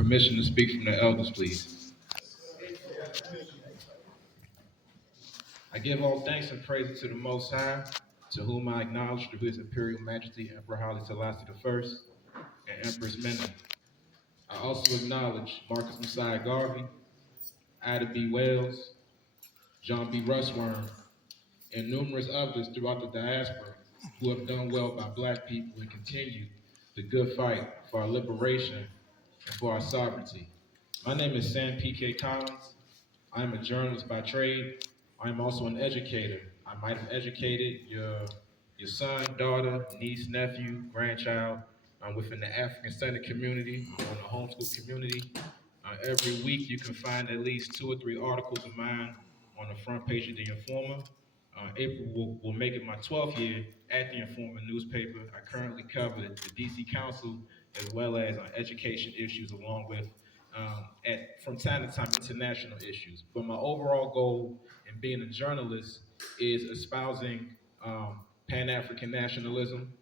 Permission to speak from the elders, please. I give all thanks and praise to the Most High, to whom I acknowledge through His Imperial Majesty Emperor Haile Selassie I and Empress Menen. I also acknowledge Marcus Messiah Garvey, Ida B. Wells, John B. Rushworm, and numerous others throughout the diaspora who have done well by Black people and continue the good fight for our liberation and for our sovereignty. My name is Sam P.K. Collins. I am a journalist by trade. I am also an educator. I might have educated your son, daughter, niece, nephew, grandchild within the African-centered community or in the homeschool community. Every week you can find at least 2 or 3 articles of mine on the front page of The Informer. April will make it my 12th year at The Informer newspaper. I currently cover the DC Council as well as education issues along with from time to time international issues. But my overall goal in being a journalist is espousing Pan-African nationalism.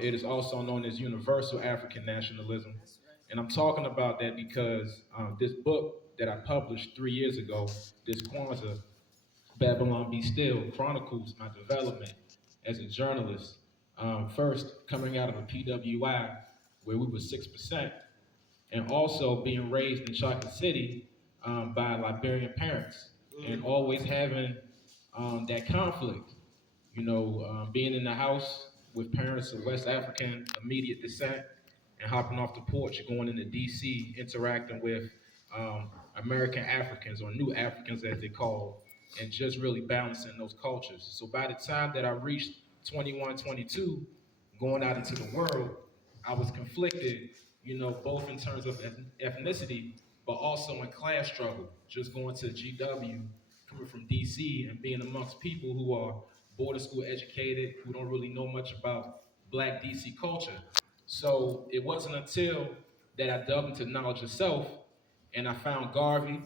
It is also known as universal African nationalism. And I'm talking about that because this book that I published 3 years ago, this Kwanzaa, Babylon Be Still, chronicles my development as a journalist. First, coming out of a PWI where we were 6%, and also being raised in Chocolate City by Liberian parents, and always having that conflict. Being in the house with parents of West African immediate descent, and hopping off the porch, going into DC, interacting with American Africans or New Africans as they call, and just really balancing those cultures. So by the time that I reached 21, 22, going out into the world, I was conflicted, both in terms of ethnicity, but also in class struggle. Just going to GW, coming from DC, and being amongst people who are border school educated, who don't really know much about Black DC culture. So it wasn't until that I dug into knowledge of self and I found Garvey,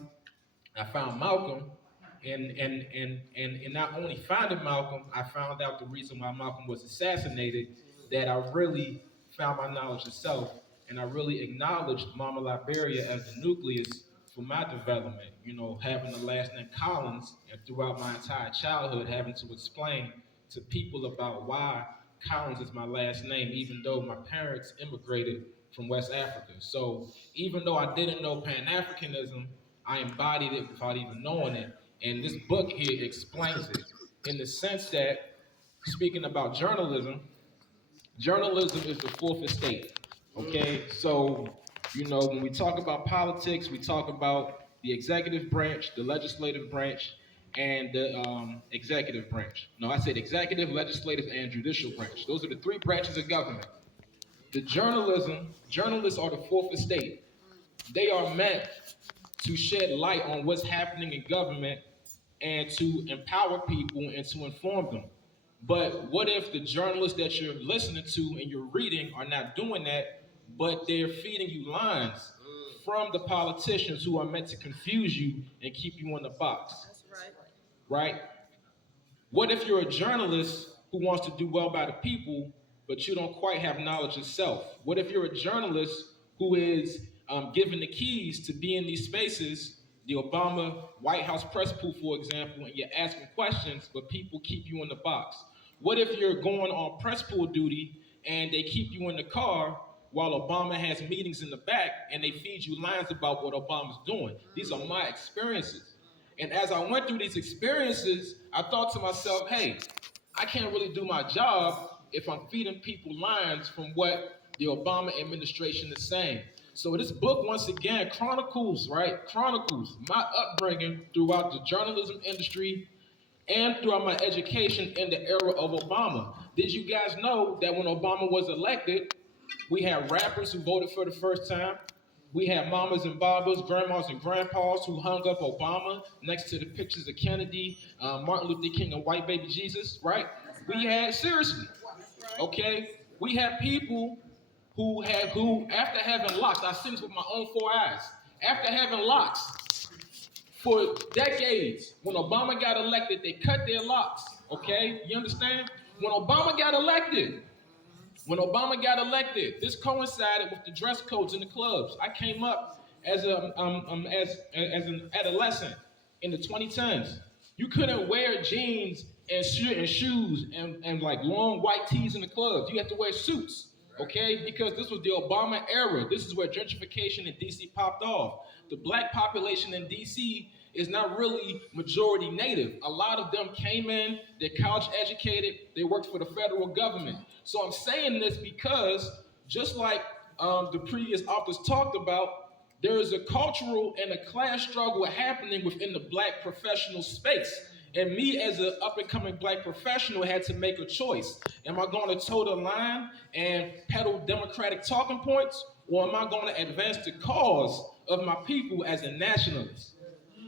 I found Malcolm, and not only finding Malcolm, I found out the reason why Malcolm was assassinated, that I really found my knowledge of self, and I really acknowledged Mama Liberia as the nucleus for my development. Having the last name Collins, and throughout my entire childhood, having to explain to people about why Collins is my last name, even though my parents immigrated from West Africa. So even though I didn't know Pan-Africanism, I embodied it without even knowing it. And this book here explains it in the sense that, speaking about journalism, journalism is the fourth estate. Okay, so when we talk about politics, we talk about the executive branch, the legislative branch, and the executive branch. No, I said executive, legislative, and judicial branch. Those are the 3 branches of government. The journalists are the fourth estate. They are meant to shed light on what's happening in government and to empower people and to inform them. But what if the journalists that you're listening to and you're reading are not doing that, but they're feeding you lines from the politicians who are meant to confuse you and keep you in the box? That's right. What if you're a journalist who wants to do well by the people, but you don't quite have knowledge of self? What if you're a journalist who is given the keys to be in these spaces, the Obama White House press pool, for example, and you're asking questions, but people keep you in the box? What if you're going on press pool duty and they keep you in the car while Obama has meetings in the back and they feed you lines about what Obama's doing? These are my experiences. And as I went through these experiences, I thought to myself, hey, I can't really do my job if I'm feeding people lines from what the Obama administration is saying. So this book, once again, chronicles my upbringing throughout the journalism industry and throughout my education in the era of Obama. Did you guys know that when Obama was elected, we had rappers who voted for the first time? We had mamas and babas, grandmas and grandpas who hung up Obama next to the pictures of Kennedy, Martin Luther King, and white baby Jesus, right? We had, seriously, okay? We had people who, after having locks, I seen this with my own 4 eyes, after having locks for decades, when Obama got elected, they cut their locks, okay? You understand? When Obama got elected, When Obama got elected, this coincided with the dress codes in the clubs. I came up as an adolescent in the 2010s. You couldn't wear jeans and, shoes and like long white tees in the clubs. You had to wear suits, okay? Because this was the Obama era. This is where gentrification in DC popped off. The black population in DC is not really majority native. A lot of them came in, they're college educated, they worked for the federal government. So I'm saying this because just like the previous authors talked about, there is a cultural and a class struggle happening within the black professional space. And me as an up and coming black professional had to make a choice. Am I going to toe the line and peddle democratic talking points, or am I going to advance the cause of my people as a nationalist?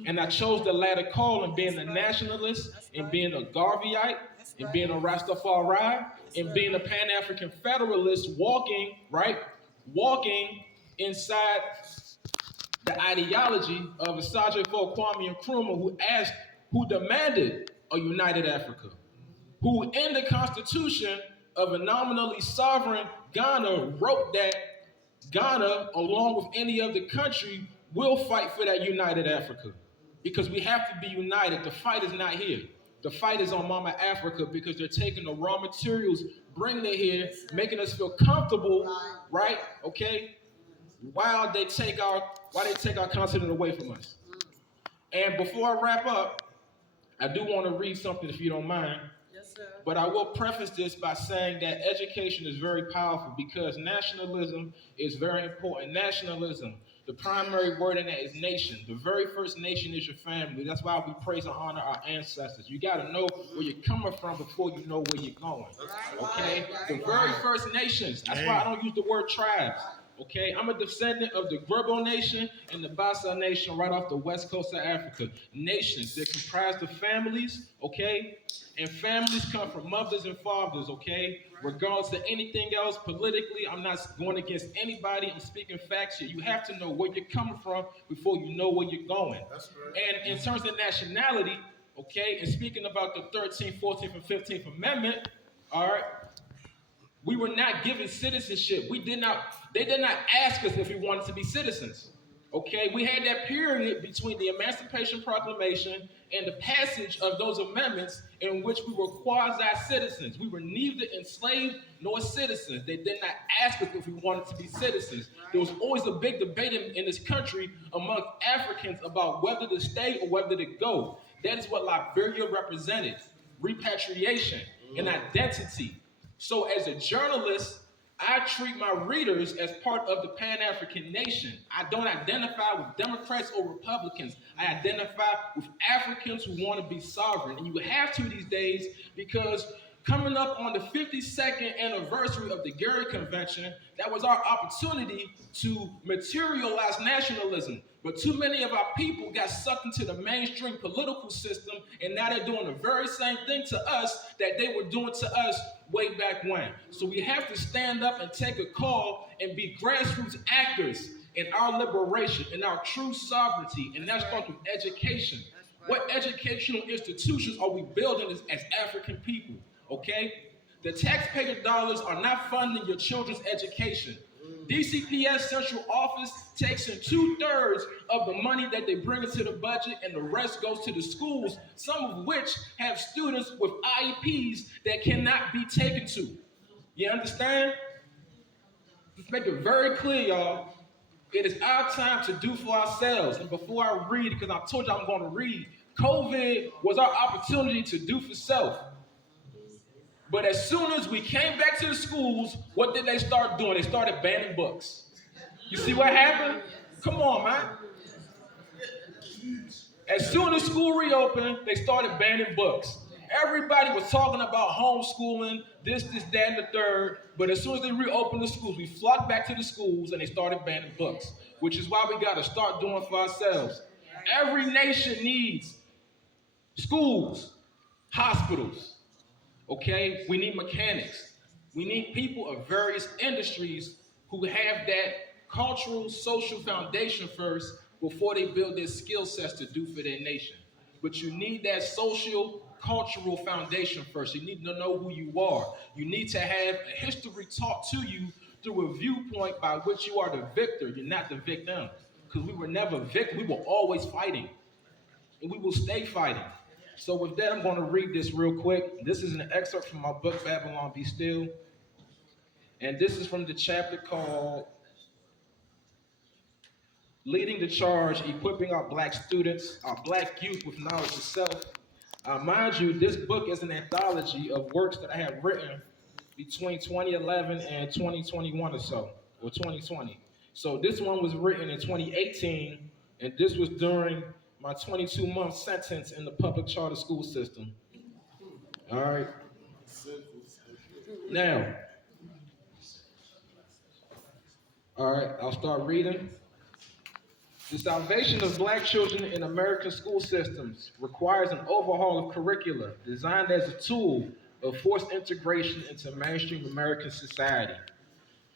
And I chose the latter call in being a nationalist, in being a Garveyite, in being a Rastafari, in being a Pan-African Federalist, walking inside the ideology of Asajifo Kwame Nkrumah, who demanded a united Africa, who in the Constitution of a nominally sovereign Ghana wrote that Ghana, along with any other country, will fight for that united Africa. Because we have to be united. The fight is not here. The fight is on Mama Africa because they're taking the raw materials, bringing it here, making us feel comfortable, right? Okay? While they take our continent away from us. And before I wrap up, I do want to read something if you don't mind. Yes, sir. But I will preface this by saying that education is very powerful because nationalism is very important. Nationalism, the primary word in that is nation. The very first nation is your family. That's why we praise and honor our ancestors. You got to know where you're coming from before you know where you're going. Okay? The very first nations. That's why I don't use the word tribes. Okay, I'm a descendant of the Grebo Nation and the Bassa Nation right off the west coast of Africa. Nations, they're comprised of families, okay? And families come from mothers and fathers, okay? Regardless of anything else, politically, I'm not going against anybody. I'm speaking facts here. You have to know where you're coming from before you know where you're going. That's right. And in terms of nationality, okay, and speaking about the 13th, 14th, and 15th Amendment, all right, we were not given citizenship. They did not ask us if we wanted to be citizens. Okay, we had that period between the Emancipation Proclamation and the passage of those amendments in which we were quasi-citizens. We were neither enslaved nor citizens. They did not ask us if we wanted to be citizens. There was always a big debate in this country among Africans about whether to stay or whether to go. That is what Liberia represented, repatriation and identity. So as a journalist, I treat my readers as part of the Pan-African nation. I don't identify with Democrats or Republicans. I identify with Africans who want to be sovereign. And you have to these days because coming up on the 52nd anniversary of the Gary Convention, that was our opportunity to materialize nationalism. But too many of our people got sucked into the mainstream political system, and now they're doing the very same thing to us that they were doing to us way back when. So we have to stand up and take a call and be grassroots actors in our liberation, in our true sovereignty, and that starts with education. What educational institutions are we building as African people, okay? The taxpayer dollars are not funding your children's education. DCPS central office takes in 2/3 of the money that they bring into the budget, and the rest goes to the schools, some of which have students with IEPs that cannot be taken to. You understand? Let's make it very clear, y'all. It is our time to do for ourselves. And before I read, because I told you I'm going to read, COVID was our opportunity to do for self. But as soon as we came back to the schools, what did they start doing? They started banning books. You see what happened? Come on, man. As soon as school reopened, they started banning books. Everybody was talking about homeschooling, this, that, and the third. But as soon as they reopened the schools, we flocked back to the schools and they started banning books, which is why we got to start doing for ourselves. Every nation needs schools, hospitals. Okay, we need mechanics. We need people of various industries who have that cultural, social foundation first before they build their skill sets to do for their nation. But you need that social, cultural foundation first. You need to know who you are. You need to have a history taught to you through a viewpoint by which you are the victor. You're not the victim. Because we were never victims. We were always fighting. And we will stay fighting. So with that, I'm going to read this real quick. This is an excerpt from my book, Babylon Be Still. And this is from the chapter called Leading the Charge, Equipping Our Black Students, Our Black Youth with Knowledge of Self. Mind you, this book is an anthology of works that I have written between 2011 and 2021 or so, or 2020. So this one was written in 2018, and this was during my 22-month sentence in the public charter school system. All right. Now, all right, I'll start reading. The salvation of black children in American school systems requires an overhaul of curricula designed as a tool of forced integration into mainstream American society.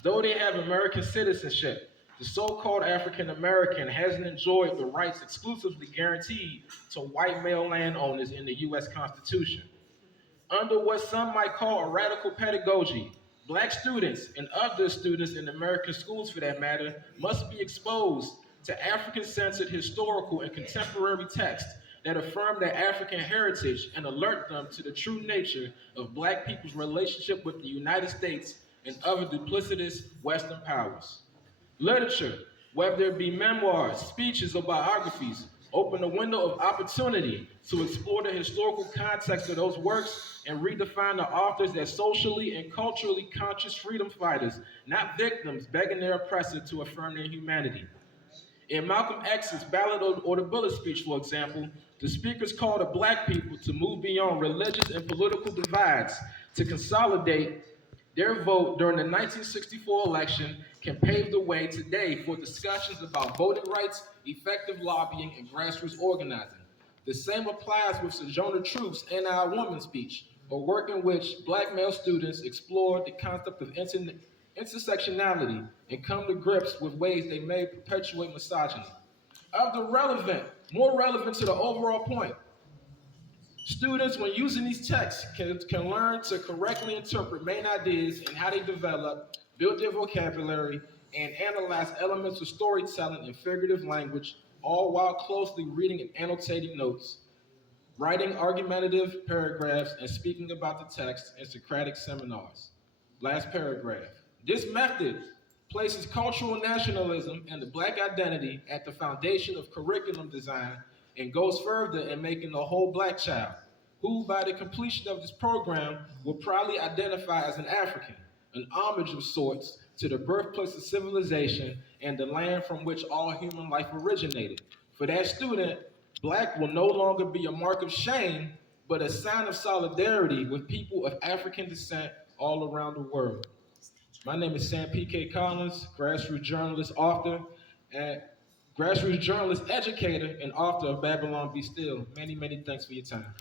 Though they have American citizenship, the so-called African American hasn't enjoyed the rights exclusively guaranteed to white male landowners in the U.S. Constitution. Under what some might call a radical pedagogy, black students and other students in American schools for that matter must be exposed to African-centered historical and contemporary texts that affirm their African heritage and alert them to the true nature of black people's relationship with the United States and other duplicitous Western powers. Literature, whether it be memoirs, speeches, or biographies, open a window of opportunity to explore the historical context of those works and redefine the authors as socially and culturally conscious freedom fighters, not victims begging their oppressor to affirm their humanity. In Malcolm X's Ballad or the Bullet speech, for example, the speakers called on black people to move beyond religious and political divides to consolidate their vote during the 1964 election can pave the way today for discussions about voting rights, effective lobbying, and grassroots organizing. The same applies with Sojourner Truth's And Our Woman speech, a work in which black male students explore the concept of intersectionality and come to grips with ways they may perpetuate misogyny. Of the more relevant to the overall point, students, when using these texts, can learn to correctly interpret main ideas and how they develop, build their vocabulary, and analyze elements of storytelling and figurative language, all while closely reading and annotating notes, writing argumentative paragraphs, and speaking about the text in Socratic seminars. Last paragraph. This method places cultural nationalism and the black identity at the foundation of curriculum design and goes further in making the whole black child, who by the completion of this program will proudly identify as an African, an homage of sorts to the birthplace of civilization and the land from which all human life originated. For that student, black will no longer be a mark of shame, but a sign of solidarity with people of African descent all around the world. My name is Sam P.K. Collins, grassroots journalist, author, and grassroots journalist, educator, and author of Babylon Be Still. Many, many thanks for your time.